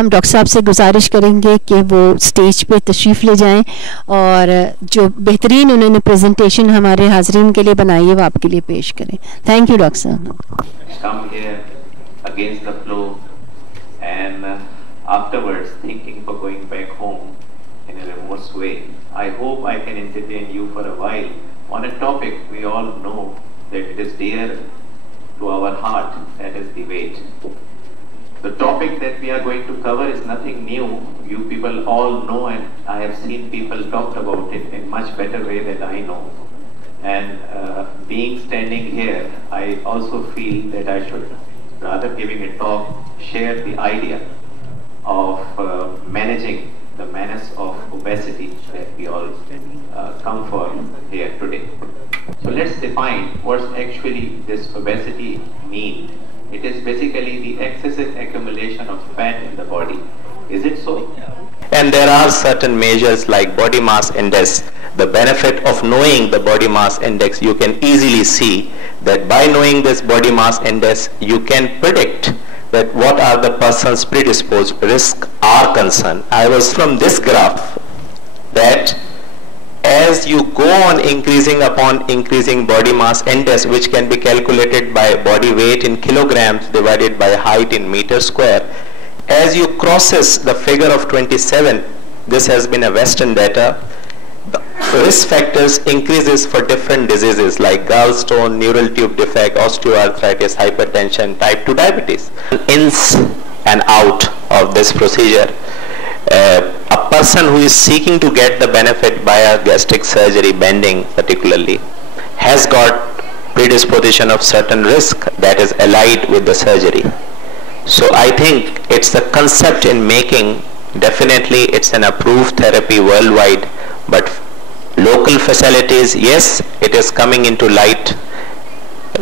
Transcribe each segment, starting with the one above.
हम डॉक्टर साहब से गुजारिश करेंगे कि वो स्टेज पे तशरीफ़ ले जाएं और जो बेहतरीन उन्होंने प्रेजेंटेशन हमारे हाजरीन के लिए बनाई है वो आपके लिए पेश करें। थैंक यू डॉक्टर साहब। Come here against the flow and afterwards thinking for going back home in a remorse way. I hope I can entertain you for a while on a topic we all know that it is dear to our heart, that is the weight. The topic that we are going to cover is nothing new. You people all know, and I have seen people talk about it in much better way than I know. And being standing here, I also feel that I should, rather giving a talk, share the idea of managing the menace of obesity that we all come for here today. So let's define what's actually this obesity mean. It is basically the excessive accumulation of fat in the body. Is it so? And there are certain measures like body mass index. The benefit of knowing the body mass index, you can easily see that by knowing this body mass index, you can predict that what are the person's predisposed risk are concerned. I was from this graph that as you go on increasing body mass index, which can be calculated by body weight in kilograms divided by height in meter square, as you crosses the figure of 27, this has been a Western data, the risk factors increases for different diseases like gallstone, neural tube defect, osteoarthritis, hypertension, type 2 diabetes. Ins and out of this procedure, a person who is seeking to get the benefit by a gastric surgery, bending particularly, has got predisposition of certain risk that is allied with the surgery. So I think it's the concept in making, definitely it's an approved therapy worldwide, but local facilities, yes, it is coming into light.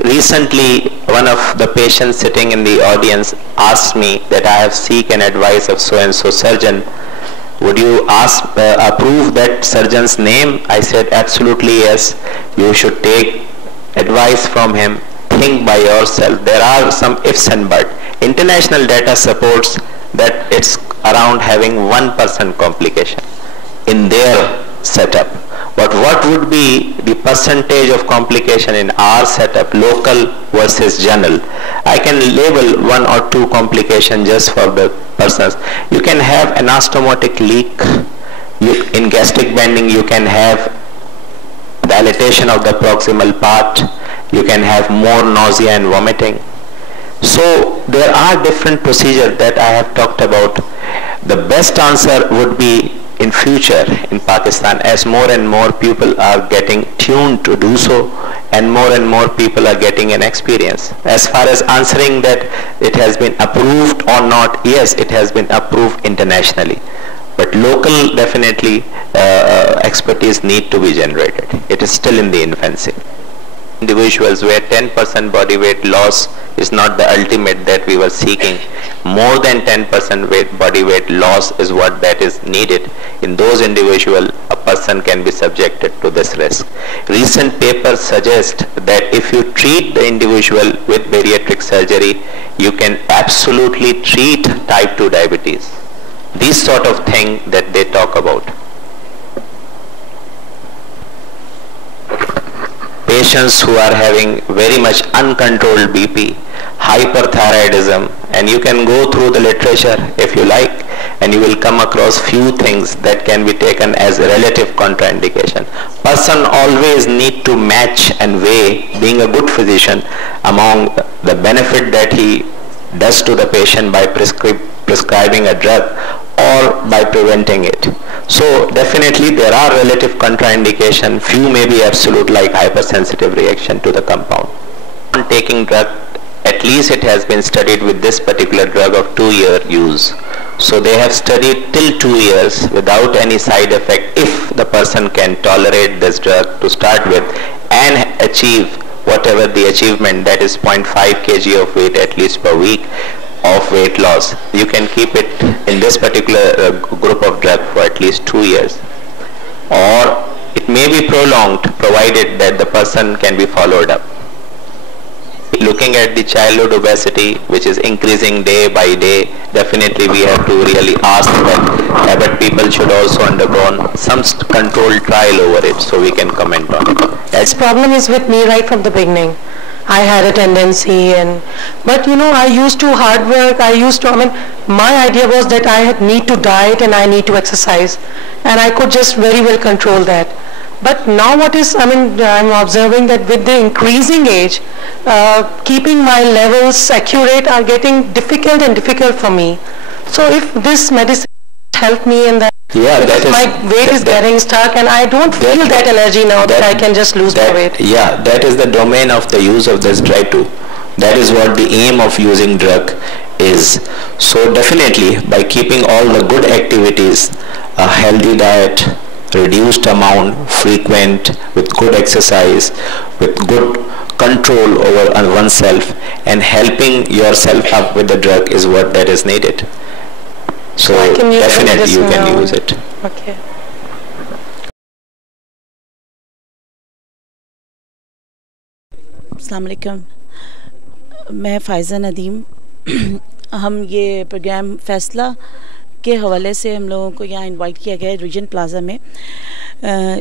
Recently, one of the patients sitting in the audience asked me that I have seek an advice of so-and-so surgeon. Would you approve that surgeon's name? I said, absolutely yes. You should take advice from him. Think by yourself. There are some ifs and buts. International data supports that it's around having 1% complication in their setup. But what would be the percentage of complication in our setup, local versus general? I can label 1 or 2 complications just for the persons. You can have anastomotic leak. In gastric bending, you can have dilatation of the proximal part. You can have more nausea and vomiting. So there are different procedures that I have talked about. The best answer would be in future in Pakistan, as more and more people are getting tuned to do so and more people are getting an experience. As far as answering that it has been approved or not, yes, it has been approved internationally. But local, definitely, expertise need to be generated. It is still in the infancy. Individuals where 10% body weight loss is not the ultimate that we were seeking. More than 10% body weight loss is what that is needed. In those individuals, a person can be subjected to this risk. Recent papers suggest that if you treat the individual with bariatric surgery, you can absolutely treat type 2 diabetes. These sort of thing that they talk about. Patients who are having very much uncontrolled BP, hyperthyroidism, and you can go through the literature if you like, and you will come across few things that can be taken as relative contraindication. Person always need to match and weigh, being a good physician, among the benefit that he does to the patient by prescribing a drug or by preventing it. So definitely there are relative contraindication. Few may be absolute, like hypersensitive reaction to the compound. On taking drug, at least it has been studied with this particular drug of 2-year use. So they have studied till 2 years without any side effect if the person can tolerate this drug to start with and achieve whatever the achievement, that is 0.5 kg of weight at least per week of weight loss. You can keep it in this particular group of drug for at least 2 years. Or it may be prolonged provided that the person can be followed up. looking at the childhood obesity, which is increasing day by day, definitely we have to really ask that but people should also undergo some controlled trial over it, so we can comment on it. This problem is with me right from the beginning. I had a tendency, but you know, I used to hard work. My idea was that I need to diet and I need to exercise, and I could just very well control that. But now I'm observing that with the increasing age, keeping my levels accurate are getting difficult for me. So if this medicine help me in that, my weight is getting stuck and I don't feel that energy now that I can just lose my weight. Yeah, that is the domain of the use of this drug too. That is what the aim of using drug is. So definitely by keeping all the good activities, a healthy diet, reduced amount, frequent, with good exercise, with good control over oneself, and helping yourself up with the drug is what that is needed. So definitely you can use it. Okay. अस्सलाम वालेकुम, मैं फ़ाइज़ा नदीम। हम ये प्रोग्राम फ़ैसला के हवाले से हम लोगों को यहाँ इनवाइट किया गया है रीजन प्लाज़ा में।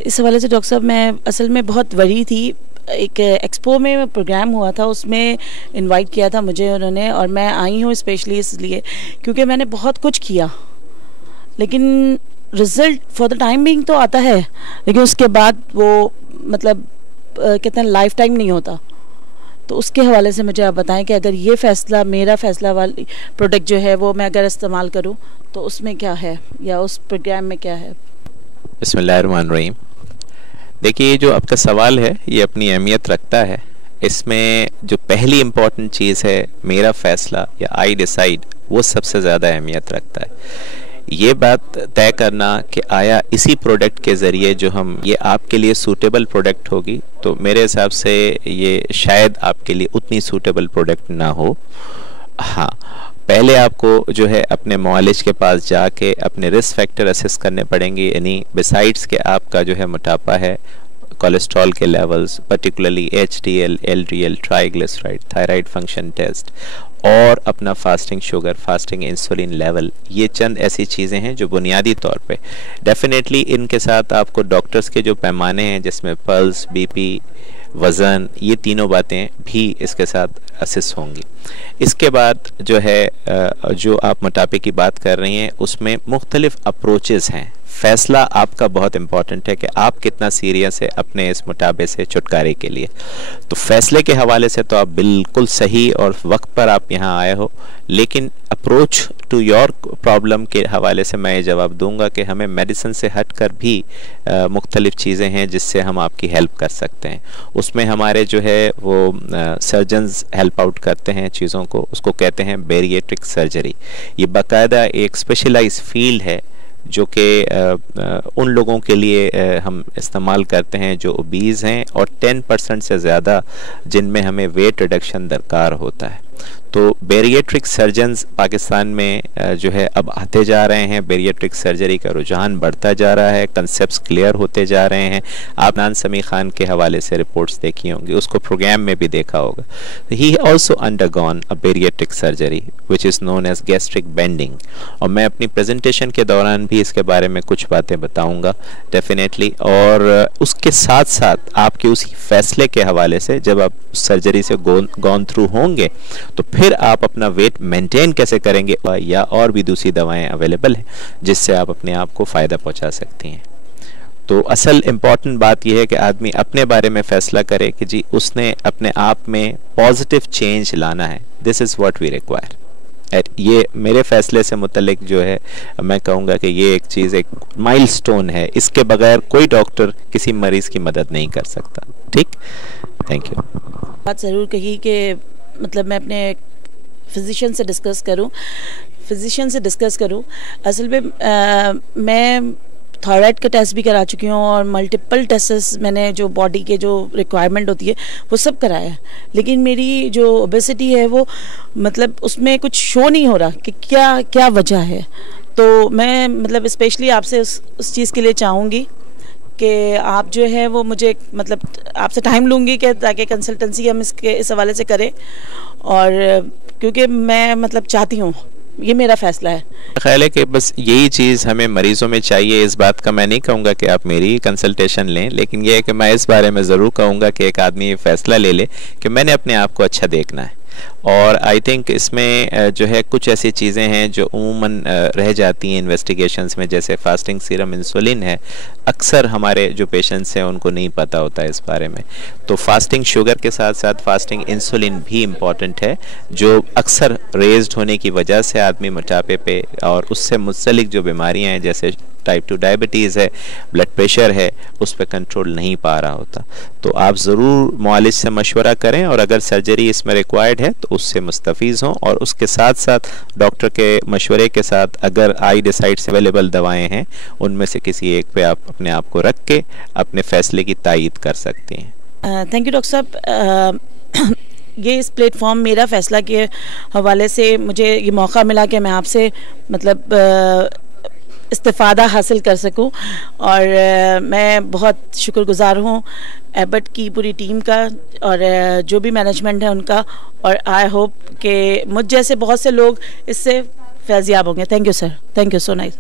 इस हवाले से डॉक्टर साहब, मैं असल में बहुत वरी थी। एक एक्सपो में प्रोग्राम हुआ था, उसमें इनवाइट किया था मुझे उन्होंने, और मैं आई हूँ स्पेशली इसलिए क्योंकि मैंने बहुत कुछ किया, लेकिन result for the time being तो आता है, लेकिन उसके बाद वो मतलब कहते हैं लाइफ टाइम नहीं होता। तो उसके हवाले से मुझे आप बताएं कि अगर ये फ़ैसला, मेरा फ़ैसला वाली प्रोडक्ट जो है वो मैं अगर इस्तेमाल करूं तो उसमें क्या है, या उस प्रोग्राम में क्या है। बिस्मिल्लाहिर्रहमानिर्रहीम। देखिए, ये जो आपका सवाल है ये अपनी अहमियत रखता है। इसमें जो पहली इम्पॉर्टेंट चीज़ है, मेरा फ़ैसला या आई डिसाइड, वो सबसे ज़्यादा अहमियत रखता है। ये बात तय करना कि आया इसी प्रोडक्ट के ज़रिए जो हम, ये आपके लिए सूटेबल प्रोडक्ट होगी, तो मेरे हिसाब से ये शायद आपके लिए उतनी सूटेबल प्रोडक्ट ना हो। हाँ, पहले आपको जो है अपने मुआलिज के पास जाके अपने रिस्क फैक्टर असेस करने पड़ेंगे, यानी बिसाइड्स के आपका जो है मोटापा है, कोलेस्ट्रॉल के levels, particularly HDL, LDL, triglyceride, thyroid function test, और अपना fasting sugar, fasting insulin level. ये चंद ऐसी चीज़ें हैं जो बुनियादी तौर पे डेफिनेटली, इनके साथ आपको डॉक्टर्स के जो पैमाने हैं जिसमें पल्स, BP, वज़न, ये तीनों बातें भी इसके साथ असिस होंगी। इसके बाद जो है जो आप मोटापे की बात कर रही हैं, उसमें मुख्तलिफ अप्रोचेस हैं। फ़ैसला आपका बहुत इम्पॉर्टेंट है कि आप कितना सीरियस है अपने इस मोटापे से छुटकारे के लिए। तो फ़ैसले के हवाले से तो आप बिल्कुल सही और वक्त पर आप यहाँ आए हो, लेकिन अप्रोच टू योर प्रॉब्लम के हवाले से मैं ये जवाब दूंगा कि हमें मेडिसिन से हट कर भी मुख्तलिफ चीज़ें हैं जिससे हम आपकी हेल्प कर सकते हैं। उसमें हमारे जो है वो सर्जन्स हेल्प आउट करते हैं चीज़ों को, उसको कहते हैं बेरिएट्रिक सर्जरी। ये बाकायदा एक स्पेशलाइज्ड फील्ड है जो कि उन लोगों के लिए हम इस्तेमाल करते हैं जो ओबीज़ हैं और 10% से ज़्यादा जिनमें हमें वेट रिडक्शन दरकार होता है। तो बेरिएट्रिक सर्जन्स पाकिस्तान में जो है अब आते जा रहे हैं, बेरिएट्रिक सर्जरी का रुझान बढ़ता जा रहा है, कंसेप्ट्स क्लियर होते जा रहे हैं। आप नान समी खान के हवाले से रिपोर्ट्स देखी होंगी, उसको प्रोग्राम में भी देखा होगा। He also undergone a bariatric surgery which is known as gastric banding, और मैं अपनी प्रेजेंटेशन के दौरान भी इसके बारे में कुछ बातें बताऊँगा डेफिनेटली। और उसके साथ साथ आपके उसी फैसले के हवाले से जब आप सर्जरी से गॉन थ्रू होंगे तो फिर आप अपना वेट मेंटेन कैसे करेंगे, या और भी दूसरी दवाएं अवेलेबल हैं जिससे आप अपने आप को फ़ायदा पहुंचा सकती हैं। तो असल इम्पॉर्टेंट बात यह है कि आदमी अपने बारे में फ़ैसला करे कि जी उसने अपने आप में पॉजिटिव चेंज लाना है। This is what we require. ये मेरे फ़ैसले से मुतल्लिक जो है मैं कहूँगा कि ये एक चीज़, एक माइलस्टोन है, इसके बगैर कोई डॉक्टर किसी मरीज़ की मदद नहीं कर सकता। ठीक, थैंक यू। बात ज़रूर कही कि मतलब मैं अपने फिजिशियन से डिस्कस करूं। असल में मैं थायराइड का टेस्ट भी करा चुकी हूँ और मल्टीपल टेस्ट मैंने जो बॉडी के जो रिक्वायरमेंट होती है वो सब कराया है, लेकिन मेरी जो ओबेसिटी है वो मतलब उसमें कुछ शो नहीं हो रहा कि क्या वजह है। तो मैं मतलब स्पेशली आपसे उस चीज़ के लिए चाहूँगी कि आप जो है वो मुझे मतलब आपसे टाइम लूँगी कि ताकि कंसल्टेंसी हम इस हवाले से करें, और क्योंकि मैं मतलब चाहती हूँ, ये मेरा फ़ैसला है। ख्याल है कि बस यही चीज़ हमें मरीज़ों में चाहिए। इस बात का मैं नहीं कहूँगा कि आप मेरी कंसल्टेशन लें, लेकिन यह है कि मैं इस बारे में ज़रूर कहूँगा कि एक आदमी ये फ़ैसला ले ले कि मैंने अपने आप को अच्छा देखना है। और आई थिंक इसमें जो है कुछ ऐसी चीज़ें हैं जो उमूमन रह जाती हैं इन्वेस्टिगेशंस में, जैसे फास्टिंग सीरम इंसुलिन है, अक्सर हमारे जो पेशेंट्स हैं उनको नहीं पता होता है इस बारे में। तो फास्टिंग शुगर के साथ साथ फास्टिंग इंसुलिन भी इम्पॉर्टेंट है, जो अक्सर रेज्ड होने की वजह से आदमी मोटापे पे और उससे मुंसलिक जो बीमारियां हैं जैसे टाइप 2 डायबिटीज़ है, ब्लड प्रेशर है, उस पर कंट्रोल नहीं पा रहा होता। तो आप ज़रूर मुआलिज से मशवरा करें, और अगर सर्जरी इसमें रिक्वायर्ड है तो उससे मुस्तफ़ीज़ हों, और उसके साथ साथ डॉक्टर के मशवरे के साथ अगर आई डिसाइड से अवेलेबल दवाएं हैं उनमें से किसी एक पे आप अपने आप को रख के अपने फ़ैसले की तायीद कर सकते हैं। थैंक यू डॉक्टर साहब। ये इस प्लेटफॉर्म मेरा फ़ैसला के हवाले से मुझे ये मौका मिला कि मैं आपसे मतलब इस्तिफ़ादा हासिल कर सकूं, और मैं बहुत शुक्रगुज़ार हूं एबट की पूरी टीम का और जो भी मैनेजमेंट है उनका, और आई होप कि मुझ जैसे बहुत से लोग इससे फैज़याब होंगे। Thank you sir, thank you so nice.